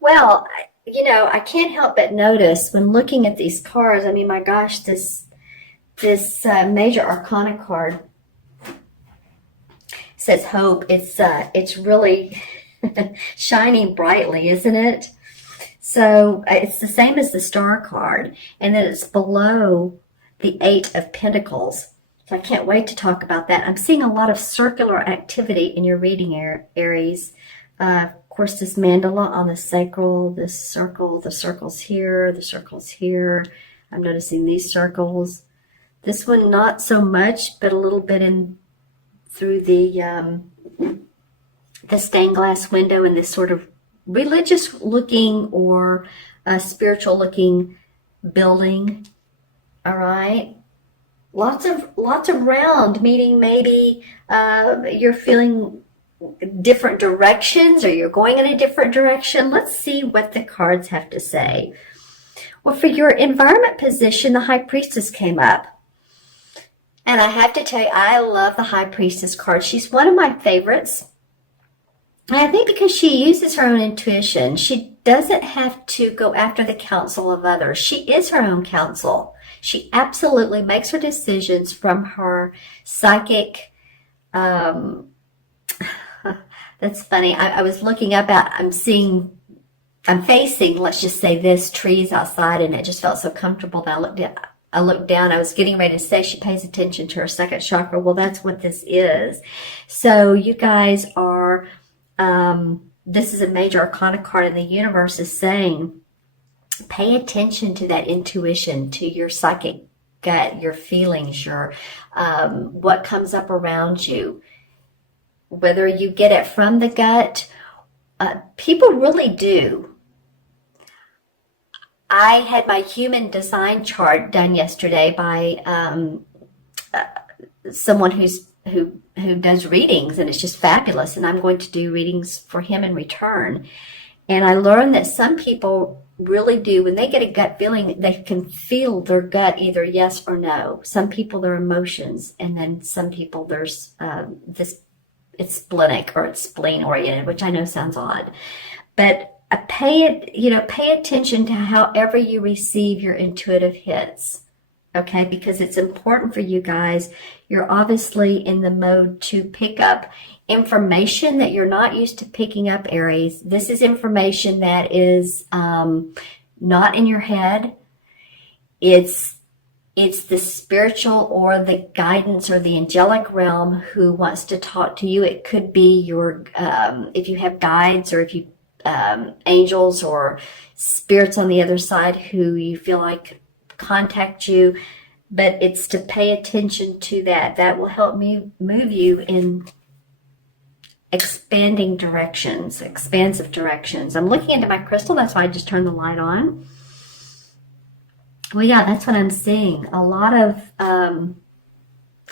Well, I can't help but notice when looking at these cards. I mean, my gosh, this major arcana card says hope. It's really shining brightly, isn't it? So it's the same as the star card, and then it's below the Eight of Pentacles. So I can't wait to talk about that. I'm seeing a lot of circular activity in your reading, Aries. Of course, this mandala on the sacral, this circle, the circles here, the circles here. I'm noticing these circles. This one, not so much, but a little bit in through the stained glass window and this sort of religious looking or spiritual looking building. All right. Lots of round, meaning maybe you're feeling different directions or you're going in a different direction. Let's see what the cards have to say. Well, for your environment position, the High Priestess came up. And I have to tell you, I love the High Priestess card. She's one of my favorites. And I think because she uses her own intuition, she doesn't have to go after the counsel of others. She is her own counsel. She absolutely makes her decisions from her psychic. That's funny. I was looking up at, I'm facing, let's just say this, trees outside, and it just felt so comfortable that I looked down. I was getting ready to say she pays attention to her second chakra. Well, that's what this is. So you guys are, this is a major arcana card, and the universe is saying, pay attention to that intuition, to your psychic gut, your feelings, your what comes up around you. Whether you get it from the gut, people really do. I had my human design chart done yesterday by someone who does readings, and it's just fabulous. And I'm going to do readings for him in return. And I learned that some people really do, when they get a gut feeling, they can feel their gut either yes or no. Some people, their emotions, and then some people there's this, it's splenic or it's spleen oriented, which I know sounds odd, but pay attention to however you receive your intuitive hits. Okay, because it's important for you guys. You're obviously in the mode to pick up information that you're not used to picking up, Aries. This is information that is not in your head. It's the spiritual or the guidance or the angelic realm who wants to talk to you. It could be your, if you have guides, or if you angels or spirits on the other side who you feel like contact you, but it's to pay attention to that. That will help me move you in expansive directions. I'm looking into my crystal. That's why I just turned the light on. Well, yeah, that's what I'm seeing. A lot of, I'm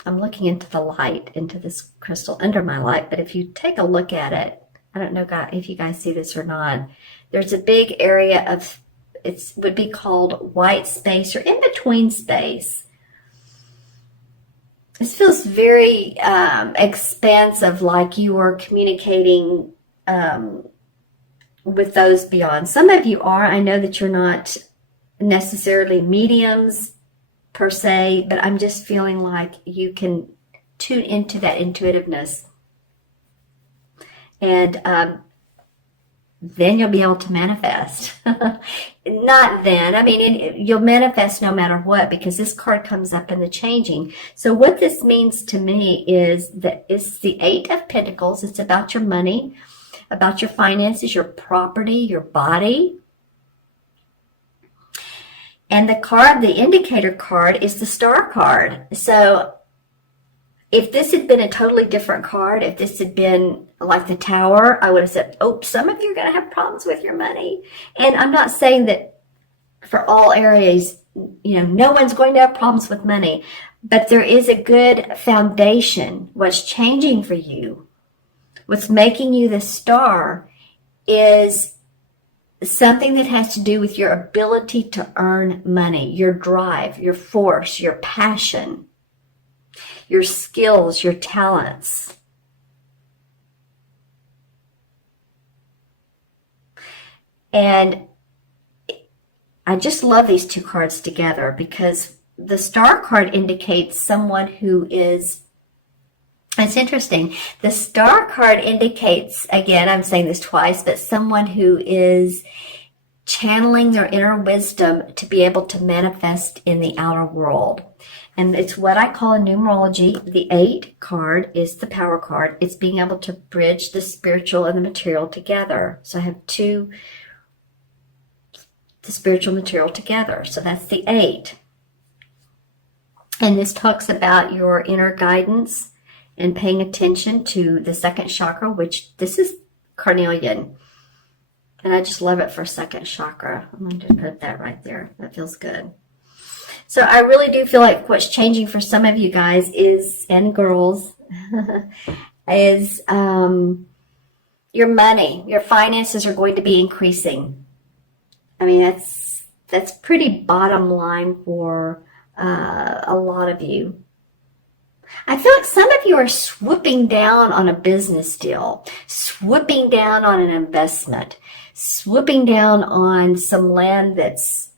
looking into the light, into this crystal under my light, but if you take a look at it, I don't know if you guys see this or not. There's a big area of, it would be called white space or in between space. This feels very expansive, like you are communicating with those beyond. Some of you are. I know that you're not necessarily mediums per se, but I'm just feeling like you can tune into that intuitiveness. And then you'll be able to manifest. Not then. I mean, you'll manifest no matter what, because this card comes up in the changing. So what this means to me is that it's the Eight of Pentacles. It's about your money, about your finances, your property, your body. And the card, the indicator card, is the Star card. So if this had been a totally different card, if this had been like the Tower, I would have said, oh, some of you are going to have problems with your money. And I'm not saying that for all areas, no one's going to have problems with money, but there is a good foundation. What's changing for you, what's making you the Star, is something that has to do with your ability to earn money, your drive, your force, your passion, your skills, your talents. And I just love these two cards together because the Star card indicates someone who is, it's interesting. The Star card indicates, again, I'm saying this twice, but someone who is channeling their inner wisdom to be able to manifest in the outer world. And it's what I call in numerology, the 8 card is the power card. It's being able to bridge the spiritual and the material together. So I have the spiritual material together. So that's the 8. And this talks about your inner guidance and paying attention to the second chakra, which this is carnelian. And I just love it for second chakra. I'm going to put that right there. That feels good. So I really do feel like what's changing for some of you guys is, and girls, is your money, your finances are going to be increasing. I mean, that's pretty bottom line for a lot of you. I feel like some of you are swooping down on a business deal, swooping down on an investment, swooping down on some land that's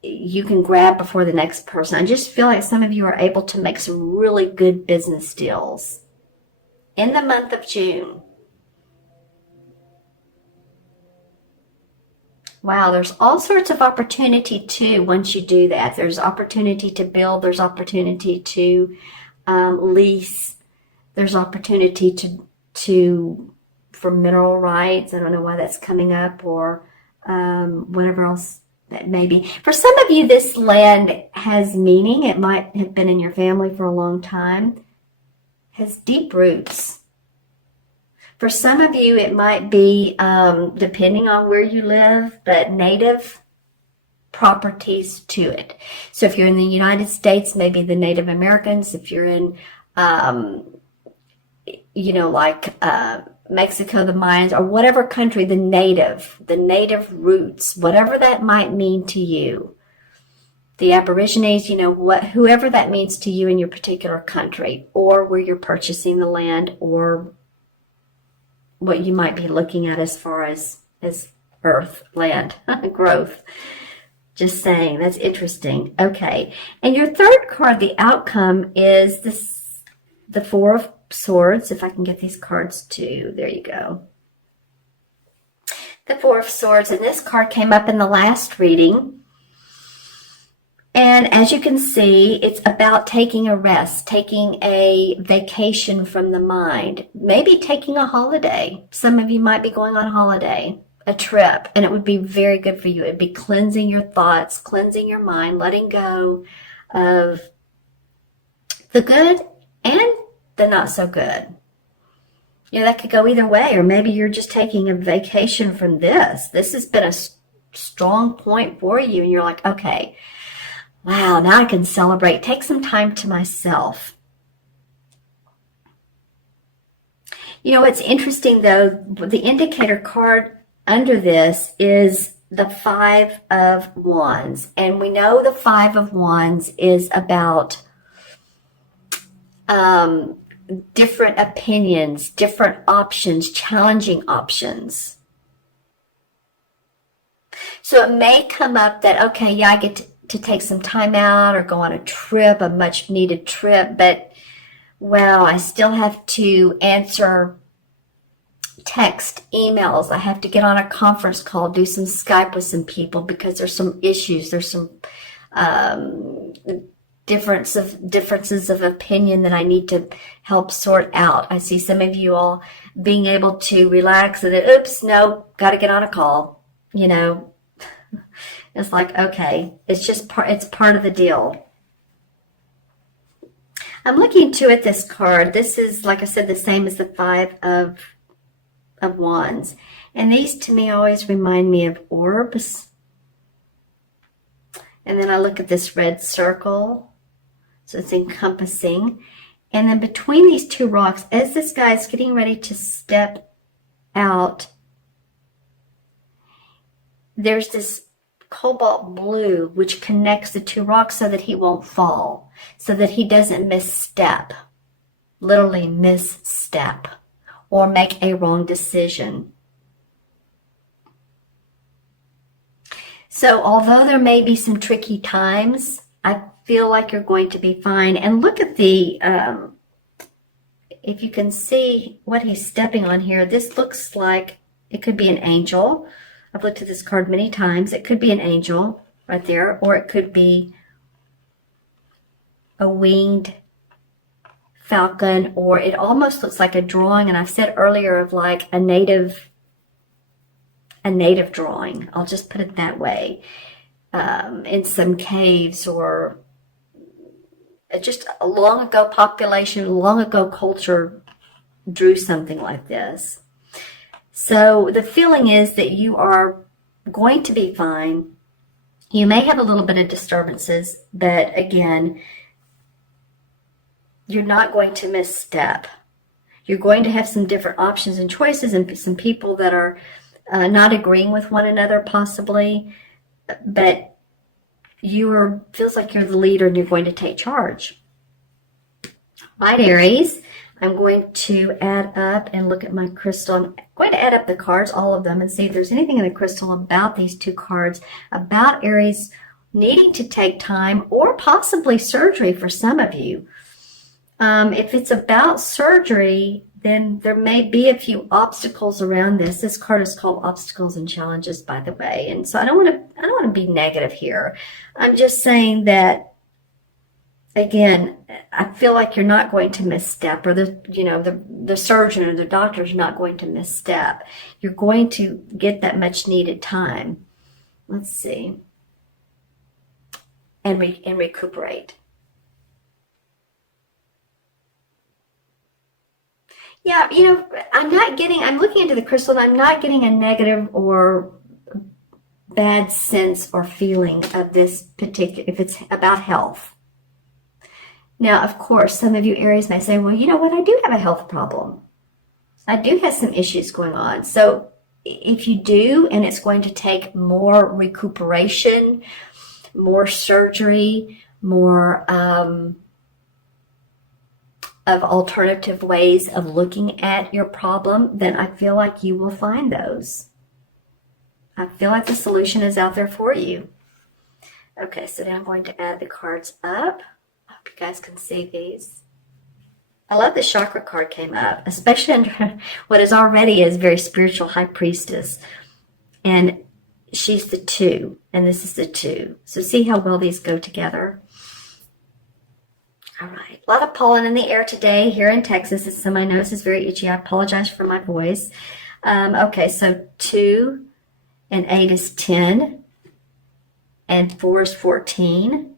you can grab before the next person. I just feel like some of you are able to make some really good business deals in the month of June. Wow, there's all sorts of opportunity too once you do that. There's opportunity to build, there's opportunity to lease, there's opportunity to for mineral rights. I don't know why that's coming up, or whatever else that may be. For some of you, this land has meaning. It might have been in your family for a long time. Has deep roots. For some of you, it might be, depending on where you live, but native properties to it. So if you're in the United States, maybe the Native Americans. If you're in, Mexico, the Mayans, or whatever country, the native roots, whatever that might mean to you. The Aborigines, whoever that means to you in your particular country, or where you're purchasing the land, or what you might be looking at as far as earth, land, growth. Just saying, that's interesting. Okay, and your third card, the outcome, is the Four of Swords. If I can get these cards too, there you go. The Four of Swords, and this card came up in the last reading. And as you can see, it's about taking a rest, taking a vacation from the mind, maybe taking a holiday. Some of you might be going on holiday, a trip, and it would be very good for you. It'd be cleansing your thoughts, cleansing your mind, letting go of the good and the not so good. That could go either way, or maybe you're just taking a vacation from this. This has been a strong point for you, and you're like, okay, wow, now I can celebrate. Take some time to myself. It's interesting, though, the indicator card under this is the Five of Wands. And we know the Five of Wands is about different opinions, different options, challenging options. So it may come up that, okay, yeah, I get to take some time out or go on a trip, a much needed trip, but well, I still have to answer text, emails. I have to get on a conference call, do some Skype with some people because there's some issues. There's some differences of opinion that I need to help sort out. I see some of you all being able to relax and then, oops, no, got to get on a call. It's like, okay, it's part of the deal. I'm looking too at this card. This is, like I said, the same as the Five of Wands. And these to me always remind me of orbs. And then I look at this red circle. So it's encompassing. And then between these two rocks, as this guy is getting ready to step out, there's this cobalt blue which connects the two rocks so that he won't fall, so that he doesn't misstep, literally misstep, or make a wrong decision. So although there may be some tricky times, I feel like you're going to be fine. And look at the, if you can see what he's stepping on here, this looks like it could be an angel. I've looked at this card many times. It could be an angel right there, or it could be a winged falcon, or it almost looks like a drawing. And I've said earlier of like a native drawing. I'll just put it that way. In some caves, or just a long ago population, long ago culture drew something like this. So the feeling is that you are going to be fine. You may have a little bit of disturbances, but again, you're not going to misstep. You're going to have some different options and choices, and some people that are not agreeing with one another possibly, but feels like you're the leader and you're going to take charge. Right, Aries, I'm going to add up and look at my crystal. I'm going to add up the cards, all of them, and see if there's anything in the crystal about these two cards, about Aries needing to take time or possibly surgery for some of you. If it's about surgery, then there may be a few obstacles around this. This card is called Obstacles and Challenges, by the way. And so I don't want to be negative here. I'm just saying that, again, I feel like you're not going to misstep, or the surgeon or the doctor is not going to misstep. You're going to get that much needed time. Let's see. And recuperate. Yeah, I'm looking into the crystal and I'm not getting a negative or bad sense or feeling of this particular, if it's about health. Now, of course, some of you Aries may say, well, you know what? I do have a health problem. I do have some issues going on. So if you do, and it's going to take more recuperation, more surgery, more of alternative ways of looking at your problem, then I feel like you will find those. I feel like the solution is out there for you. Okay, so now I'm going to add the cards up. I hope you guys can see these. I love the chakra card came up, especially under what is already is very spiritual high priestess. And she's the 2, and this is the 2. So see how well these go together. All right, a lot of pollen in the air today here in Texas. So my nose is very itchy. I apologize for my voice. Okay, so 2 and 8 is 10, and 4 is 14.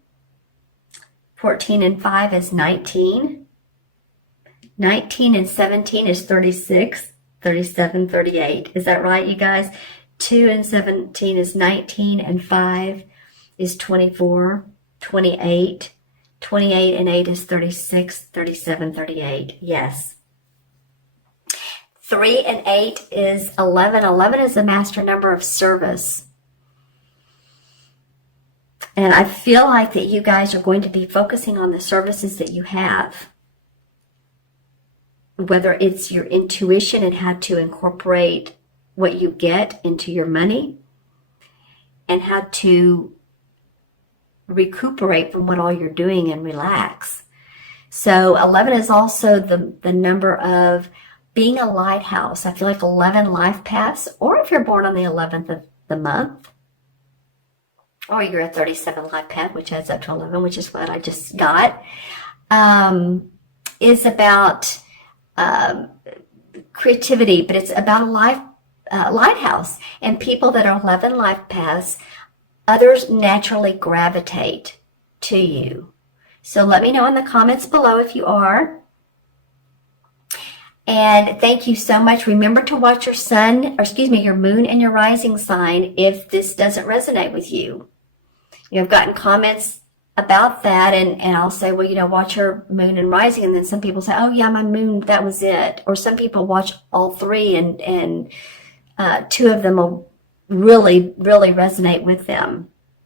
14 and 5 is 19. 19 and 17 is 36, 37, 38. Is that right, you guys? 2 and 17 is 19, and 5 is 24, 28. 28 and 8 is 36, 37, 38. Yes. 3 and 8 is 11. 11 is the master number of service. And I feel like that you guys are going to be focusing on the services that you have. Whether it's your intuition and how to incorporate what you get into your money, and how to recuperate from what all you're doing and relax. So 11 is also the number of being a lighthouse. I feel like 11 life paths, or if you're born on the 11th of the month, or you're a 37 life path, which adds up to 11, which is what I just got, is about creativity, but it's about a lighthouse. And people that are 11 life paths, others naturally gravitate to you. So let me know in the comments below if you are. And thank you so much. Remember to watch your moon and your rising sign if this doesn't resonate with you. I've gotten comments about that, and I'll say, well, watch your moon and rising. And then some people say, oh yeah, my moon, that was it. Or some people watch all 3 and 2 of them will really, really resonate with them.